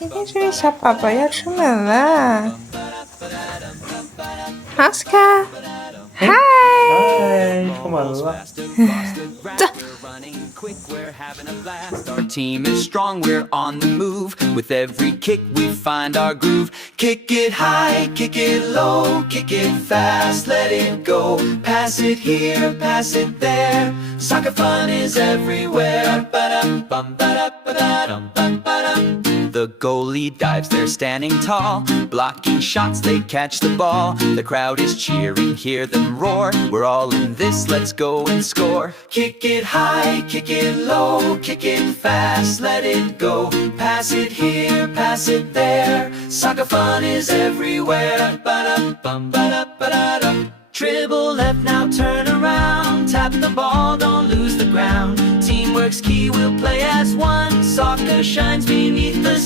今天这位小宝宝要出门了。奥斯卡，嗨，出门了。走。Our team is strong, we're on the move. With every kick we find our groove. Kick it high, kick it low, kick it fast, let it go. Pass it here, pass it there. Soccer fun is everywhere. Ba-dum-bum, ba-da-ba-da-dum, bum-ba-dum. The goalie dives, they're standing tall. Blocking shots, they catch the ball. The crowd is cheering, hear them roar. We're all in this, let's go and score. Kick it high, kick it low, kick it fast, let it go. Pass it here, pass it there. Soccer fun is everywhere. Ba-dum-bum, ba-da-ba-da-dum. Dribble left, now turn around. Tap the ball, don't lose the ground. Teamwork's key, we'll play as one. Soccer shines beneath the